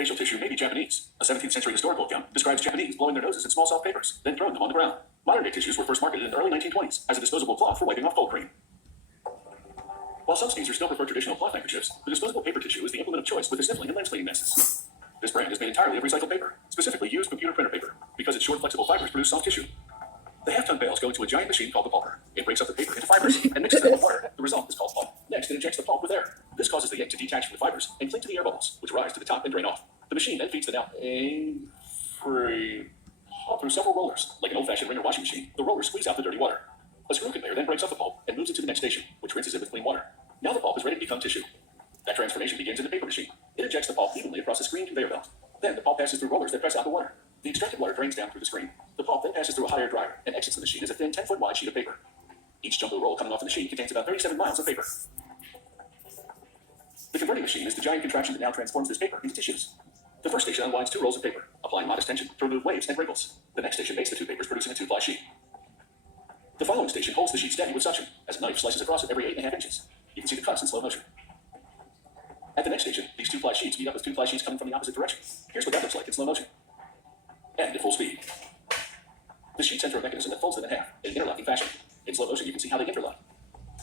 facial tissue may be Japanese. A 17th century historical account describes Japanese blowing their noses in small soft papers, then throwing them on the ground. Modern-day tissues were first marketed in the early 1920s as a disposable cloth for wiping off cold cream. While some sneezers still prefer traditional cloth handkerchiefs, the disposable paper tissue is the implement of choice with the sniffling and lens cleaning messes. This brand is made entirely of recycled paper, specifically used computer printer paper, because its short, flexible fibers produce soft tissue. The half-ton bales go into a giant machine called the pulper. It breaks up the paper into fibers and mixes them with water. The result is called pulp. Next, it injects the pulp with air. This causes the ink to detach from the fibers and cling to the air bubbles, which rise to the top and drain off. The machine then feeds the now free pulp through several rollers. Like an old-fashioned wringer washing machine, the rollers squeeze out the dirty water. A screw conveyor then breaks up the pulp and moves it to the next station, which rinses it with clean water. Now the pulp is ready to become tissue. That transformation begins in the paper machine. It ejects the pulp evenly across a screen conveyor belt. Then the pulp passes through rollers that press out the water. The extracted water drains down through the screen. The pulp then passes through a hot air dryer and exits the machine as a thin 10-foot wide sheet of paper. Each jumbo roll coming off the machine contains about 37 miles of paper. The converting machine is the giant contraption that now transforms this paper into tissues. The first station unwinds 2 rolls of paper, applying modest tension to remove waves and wrinkles. The next station bakes the 2 papers, producing a 2-ply sheet. The following station holds the sheet steady with suction, as a knife slices across it every 8.5 inches. You can see the cuts in slow motion. At the next station, these 2-ply sheets meet up with 2-ply sheets coming from the opposite direction. Here's what that looks like in slow motion. And at full speed. The sheets enter a mechanism that folds them in half, in interlocking fashion. In slow motion, you can see how they interlock.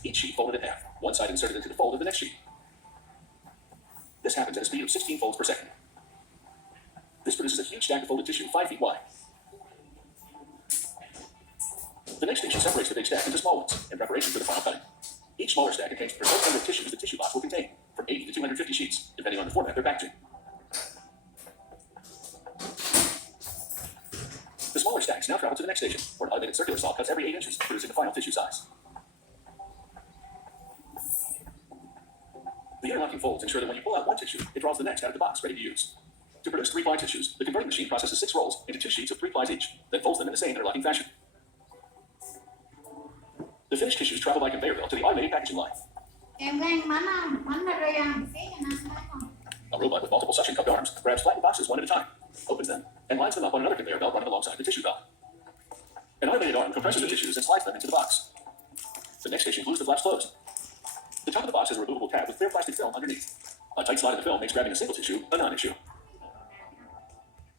Each sheet folded in half, one side inserted into the fold of the next sheet. This happens at a speed of 16 folds per second. This produces a huge stack of folded tissue 5 feet wide. The next station separates the big stack into small ones, in preparation for the final cutting. Each smaller stack contains the precise number of tissues the tissue box will contain, from 80 to 250 sheets, depending on the format they're packed in. The smaller stacks now travel to the next station, where an automated circular saw cuts every 8 inches, producing the final tissue size. The interlocking folds ensure that when you pull out one tissue, it draws the next out of the box ready to use. To produce 3-ply tissues, the converting machine processes 6 rolls into 2 sheets of 3 plies each, then folds them in the same interlocking fashion. The finished tissues travel by conveyor belt to the automated packaging line. A robot with multiple suction cupped arms grabs flattened boxes one at a time, opens them, and lines them up on another conveyor belt running alongside the tissue belt. An automated arm compresses the tissues and slides them into the box. The next station glues the flaps closed. The top of the box has a removable tab with clear plastic film underneath. A tight slide in the film makes grabbing a single tissue a non-issue.